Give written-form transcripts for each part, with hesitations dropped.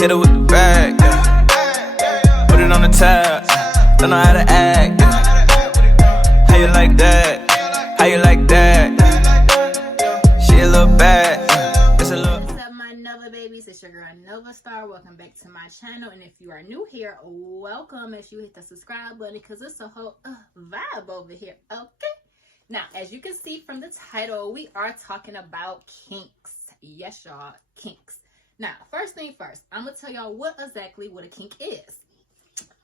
Hit it with the bag, yeah. Put it on the tab, don't know how to act, yeah. How you like that? How you like that? She a little bad, it's a little. What's up, my Nova babies? It's your girl NovaStarr. Welcome back to my channel, and if you are new here, welcome. If you hit the subscribe button, because it's a whole vibe over here. Okay, now as you can see from the title, we are talking about kinks. Yes, y'all, kinks. Now, first thing first, I'm gonna tell y'all what a kink is.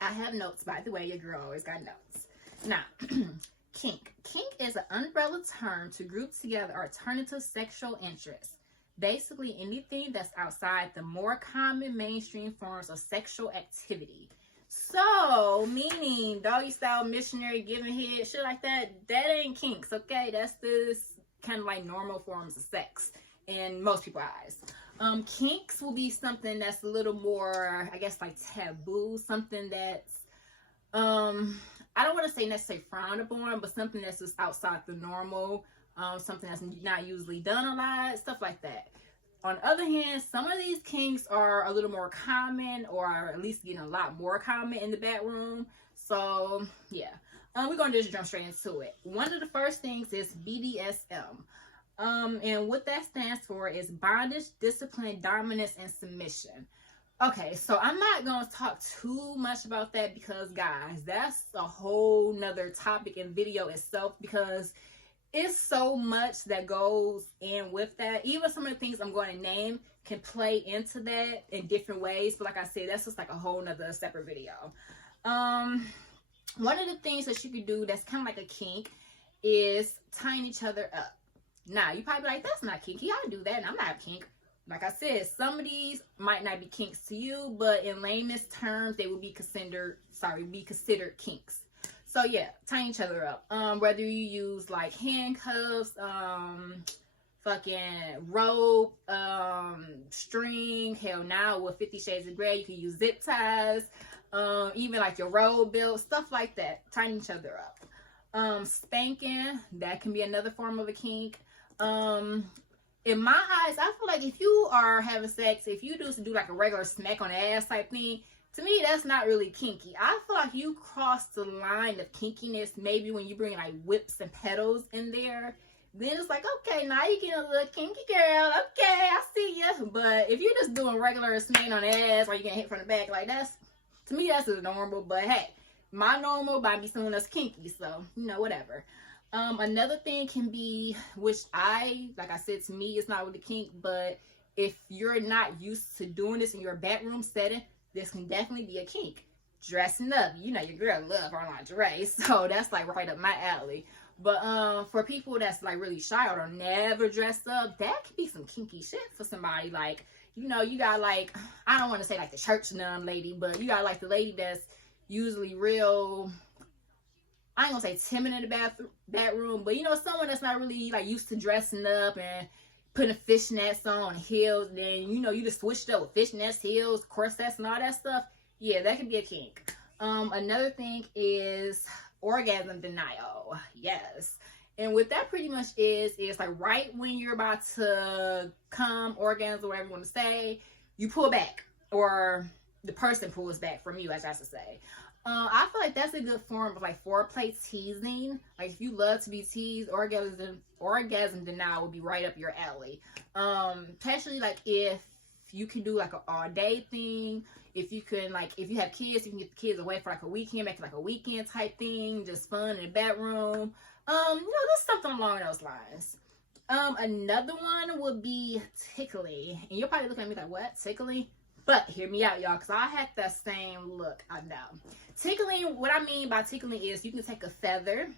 I have notes, by the way. Your girl always got notes. Now, kink is an umbrella term to group together alternative sexual interests. Basically, anything that's outside the more common mainstream forms of sexual activity. So, meaning doggy style, missionary, giving head, shit like that, that ain't kinks, okay? That's this kind of like normal forms of sex in most people's eyes. Kinks will be something that's a little more, I guess, like taboo, something that's, I don't want to say necessarily frowned upon, but something that's just outside the normal, something that's not usually done a lot, stuff like that. On the other hand, some of these kinks are a little more common, or at least getting a lot more common in the bedroom. So, yeah. We're going to just jump straight into it. One of the first things is BDSM. And what that stands for is bondage, discipline, dominance, and submission. Okay, so I'm not going to talk too much about that because, guys, that's a whole nother topic and video itself, because it's so much that goes in with that. Even some of the things I'm going to name can play into that in different ways. But like I said, that's just like a whole nother separate video. One of the things that you can do that's kind of like a kink is tying each other up. Now, you probably be like, that's not kinky. I do that, and I'm not a kink. Like I said, some of these might not be kinks to you, but in layman's terms, they would be considered kinks. So yeah, tying each other up. Whether you use like handcuffs, fucking rope, string, hell now with 50 Shades of Grey, you can use zip ties, even like your road belt, stuff like that, tying each other up. Spanking, that can be another form of a kink. In my eyes, I feel like if you are having sex, if you do like a regular smack on the ass type thing, to me, that's not really kinky. I feel like you cross the line of kinkiness maybe when you bring like whips and pedals in there. Then it's like, okay, now you're getting a little kinky, girl. Okay, I see ya. But if you're just doing regular smacking on the ass or you're getting hit from the back, like to me, that's just normal. But hey, my normal might be someone that's kinky, so, you know, whatever. Another thing can be, which like I said, to me, it's not really kink, but if you're not used to doing this in your bedroom setting, this can definitely be a kink. Dressing up, you know, your girl love her lingerie, so that's like right up my alley. But for people that's like really shy or never dressed up, that could be some kinky shit for somebody. Like, you know, you got like, I don't want to say like the church nun lady, but you got like the lady that's usually real, I ain't gonna say timid in the bedroom, but you know, someone that's not really like used to dressing up and putting fishnets on, heels, and then, you know, you just switched up with fishnets, heels, corsets, and all that stuff. Yeah, that could be a kink. Another thing is orgasm denial. Yes. And what that pretty much is like right when you're about to come, orgasm, whatever you want to say, you pull back, or the person pulls back from you, as I should say. I feel like that's a good form of like foreplay teasing. Like if you love to be teased, orgasm denial would be right up your alley. Especially like if you can do like an all day thing. If you can, like, if you have kids, you can get the kids away for like a weekend, make it like a weekend type thing, just fun in the bedroom. You know, just something along those lines. Another one would be tickling. And you're probably looking at me like, what? Tickling? But hear me out, y'all, because I had that same look. I know. Tickling, what I mean by tickling is you can take a feather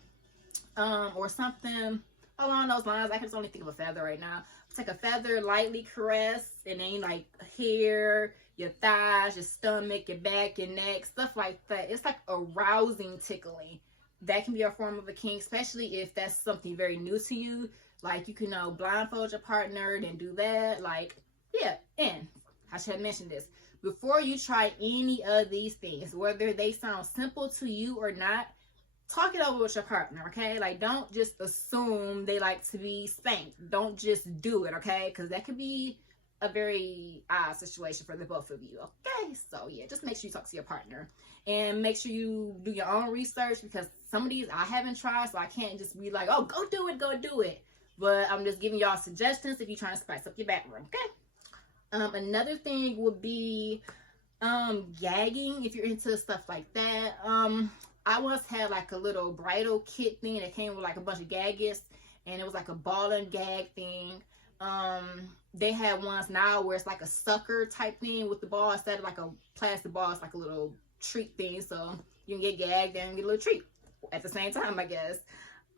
or something along those lines. I can just only think of a feather right now. Take a feather, lightly caress, and then like hair, your thighs, your stomach, your back, your neck, stuff like that. It's like arousing tickling. That can be a form of a kink, especially if that's something very new to you. Like you can blindfold your partner, then do that. Like, yeah, and I should have mentioned this. Before you try any of these things, whether they sound simple to you or not, talk it over with your partner, okay? Like, don't just assume they like to be spanked. Don't just do it, okay? Because that could be a very odd situation for the both of you. Okay, so yeah, just make sure you talk to your partner and make sure you do your own research, because some of these I haven't tried, so I can't just be like, oh, go do it. But I'm just giving y'all suggestions if you're trying to spice up your bathroom. Okay. Another thing would be gagging, if you're into stuff like that. I once had like a little bridal kit thing that came with like a bunch of gaggies, and it was like a ball and gag thing. They have ones now where it's like a sucker type thing with the ball instead of like a plastic ball. It's like a little treat thing, so you can get gagged and get a little treat at the same time, I guess.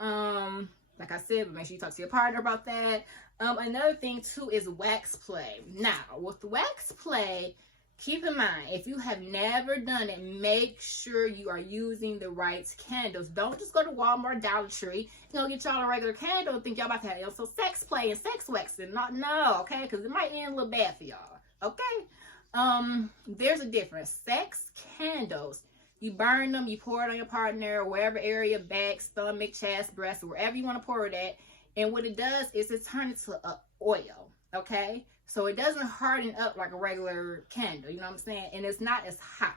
Like I said, but make sure you talk to your partner about that. Another thing too is wax play. Now, with wax play, keep in mind, if you have never done it, make sure you are using the right candles. Don't just go to Walmart, Dollar Tree, get y'all a regular candle and think y'all about to have some sex play and sex waxing. No, okay? Because it might end a little bad for y'all, okay? There's a difference. Sex candles, you burn them, you pour it on your partner, wherever area, back, stomach, chest, breast, wherever you want to pour it at. And what it does is it turns it to oil, okay? So it doesn't harden up like a regular candle, you know what I'm saying? And it's not as hot.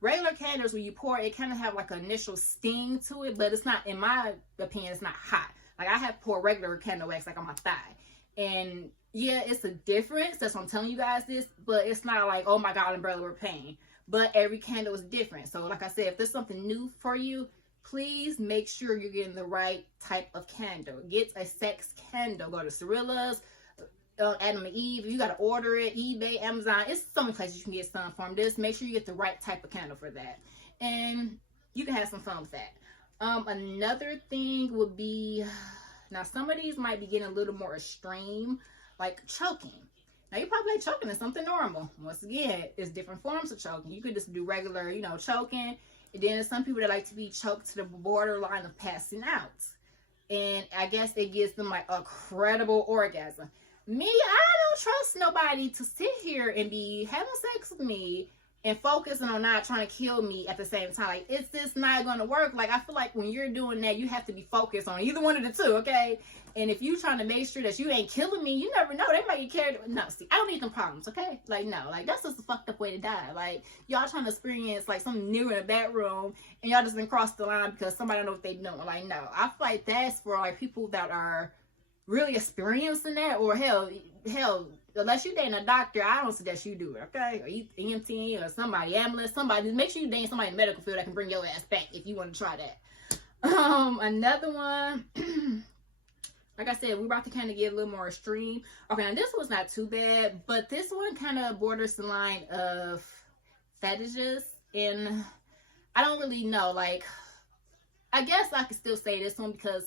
Regular candles, when you pour it kind of have like an initial sting to it, but it's not, in my opinion, it's not hot. Like I have poured regular candle wax like on my thigh. And yeah, it's a difference. That's why I'm telling you guys this, but it's not like, oh my God, umbrella, we're paying. But every candle is different. So like I said, if there's something new for you, please make sure you're getting the right type of candle. Get a sex candle. Go to Cirilla's, Adam and Eve. If you got to order it, eBay, Amazon. It's so many places you can get some from. Just make sure you get the right type of candle for that. And you can have some fun with that. Another thing would be, now some of these might be getting a little more extreme, like choking. Now, you probably like choking is something normal. Once again, it's different forms of choking. You could just do regular, choking. And then there's some people that like to be choked to the borderline of passing out. And I guess it gives them like a credible orgasm. Me, I don't trust nobody to sit here and be having sex with me and focusing on not trying to kill me at the same time. Like, it's just not going to work. Like, I feel like when you're doing that, you have to be focused on either one of the two, okay? And if you trying to make sure that you ain't killing me, you never know. They might get carried. No, see, I don't need them problems, okay? Like, no. Like, that's just a fucked up way to die. Like, y'all trying to experience, like, something new in a bedroom, and y'all just been crossed the line because somebody don't know what they doing. Like, no. I feel like that's for, like, people that are really experiencing that, or hell, unless you dating a doctor, I don't suggest you do it, okay? Or EMT or somebody, ambulance, somebody. Make sure you date somebody in the medical field that can bring your ass back if you want to try that. Another one, like I said, we're about to kind of get a little more extreme. Okay, now this one's not too bad, but this one kind of borders the line of fetishes, and I don't really know. Like, I guess I could still say this one because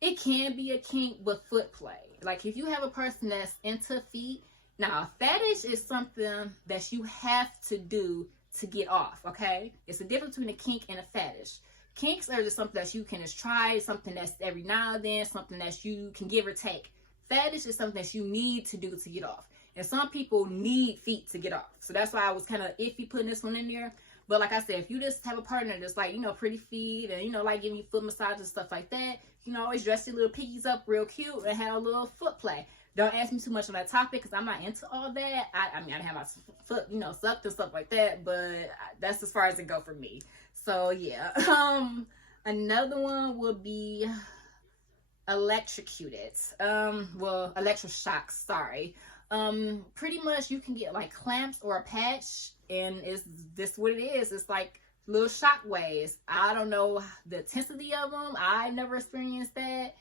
it can be a kink with foot play. Like, if you have a person that's into feet, now a fetish is something that you have to do to get off, okay? It's the difference between a kink and a fetish. Kinks are just something that you can just try, something that's every now and then, something that you can give or take. Fetish is something that you need to do to get off. And some people need feet to get off. So that's why I was kind of iffy putting this one in there. But like I said, if you just have a partner that's like, pretty feet and, like giving you foot massages and stuff like that, you know, always dress your little piggies up real cute and have a little foot play. Don't ask me too much on that topic because I'm not into all that. I mean, I have my foot, sucked and stuff like that, but that's as far as it go for me. So, yeah. Another one would be electrocuted. Well, electroshocks, sorry. Pretty much you can get like clamps or a patch, and it's this what it is. It's like little shock waves. I don't know the intensity of them. I've never experienced that.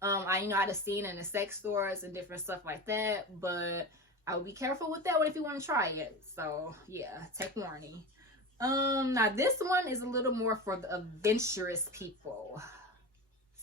I've just seen it in the sex stores and different stuff like that, but I would be careful with that one if you want to try it. So yeah, take warning. Now this one is a little more for the adventurous people.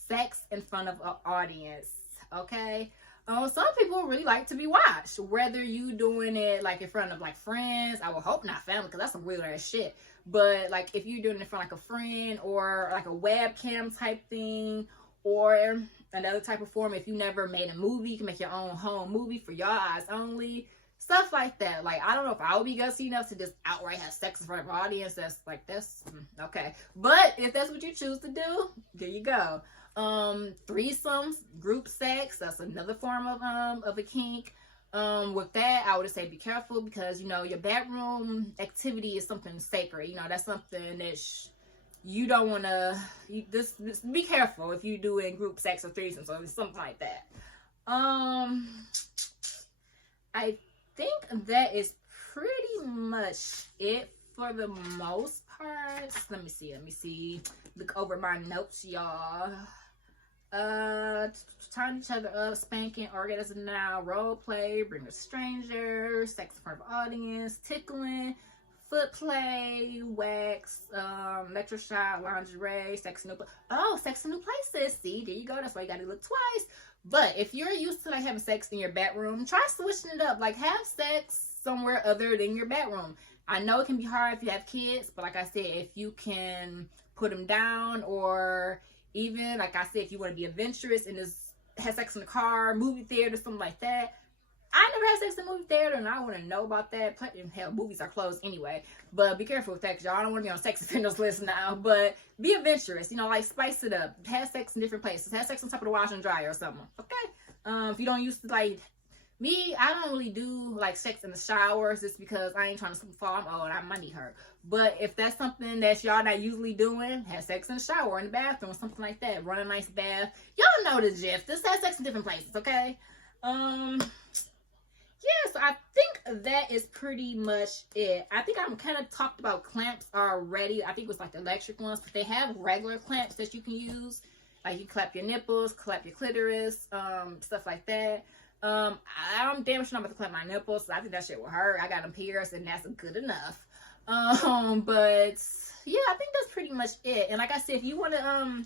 Sex in front of an audience, okay? Some people really like to be watched, whether you doing it like in front of like friends. I would hope not family, because that's some weird ass shit. But like if you're doing it in front of like a friend or like a webcam type thing, or another type of form, if you never made a movie, you can make your own home movie for your eyes only. Stuff like that. Like, I don't know if I would be gutsy enough to just outright have sex in front of an audience. That's like, that's okay. But if that's what you choose to do, there you go. Threesomes, group sex, that's another form of a kink. With that, I would say be careful, because you know your bedroom activity is something sacred. You know, that's something that you don't want to. Just be careful if you do in group sex or threesomes or something like that. I think that is pretty much it for the most part. Let me see. Look over my notes, y'all. Turn each other up, spanking, orgasm now, role play, bring a stranger, sex in front of audience, tickling, foot play, wax, electroshock, lingerie, sex in new places. See, there you go. That's why you gotta look twice. But if you're used to like having sex in your bedroom, try switching it up. Like, have sex somewhere other than your bedroom. I know it can be hard if you have kids, but like I said, if you can put them down, or even like I said, if you want to be adventurous and just have sex in the car, movie theater, something like that. I never had sex in a movie theater, and I want to know about that. Hell, movies are closed anyway. But be careful with that, because y'all don't want to be on sex offenders list now. But be adventurous, you know, like spice it up. Have sex in different places. Have sex on top of the washer and dryer or something. Okay? If you don't used to, like me, I don't really do like sex in the showers, just because I ain't trying to fall. I'm old. My knee hurt. But if that's something that y'all not usually doing, have sex in the shower, in the bathroom, something like that. Run a nice bath. Y'all know the gist. Just have sex in different places, okay? Yeah, so I think that is pretty much it. I think I'm kind of talked about clamps already. I think it was like the electric ones, but they have regular clamps that you can use. Like, you clap your nipples, clap your clitoris, stuff like that. I'm damn sure I'm about to clamp my nipples, so I think that shit will hurt. I got them pierced, and that's good enough. But yeah, I think that's pretty much it. And like I said, if you want to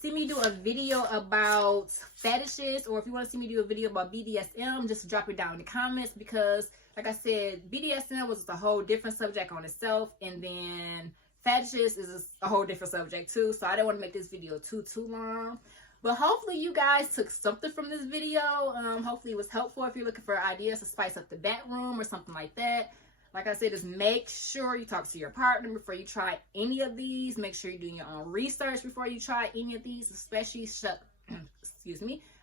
see me do a video about fetishes, or if you want to see me do a video about BDSM, just drop it down in the comments, because like I said, BDSM was a whole different subject on itself, and then fetishes is a whole different subject too, so I don't want to make this video too long. But hopefully you guys took something from this video. Hopefully it was helpful if you're looking for ideas to spice up the bedroom or something like that. Like I said, just make sure you talk to your partner before you try any of these. Make sure you're doing your own research before you try any of these, especially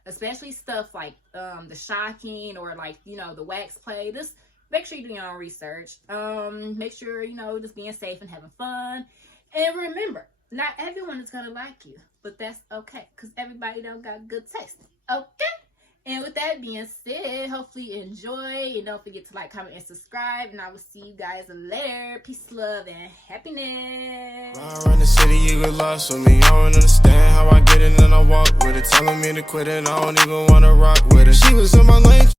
especially stuff like the shocking, or like, you know, the wax play. Just make sure you're doing your own research. Make sure, you know, just being safe and having fun. And remember, not everyone is gonna like you, but that's okay, because everybody don't got good taste. Okay? And with that being said, hopefully you enjoy, and don't forget to like, comment, and subscribe, and I will see you guys later. Peace, love, and happiness. I run the city, you get lost with me. I don't understand how I get it and I walk with it. Telling me to quit it, I don't even want to rock with it. She was in my lane.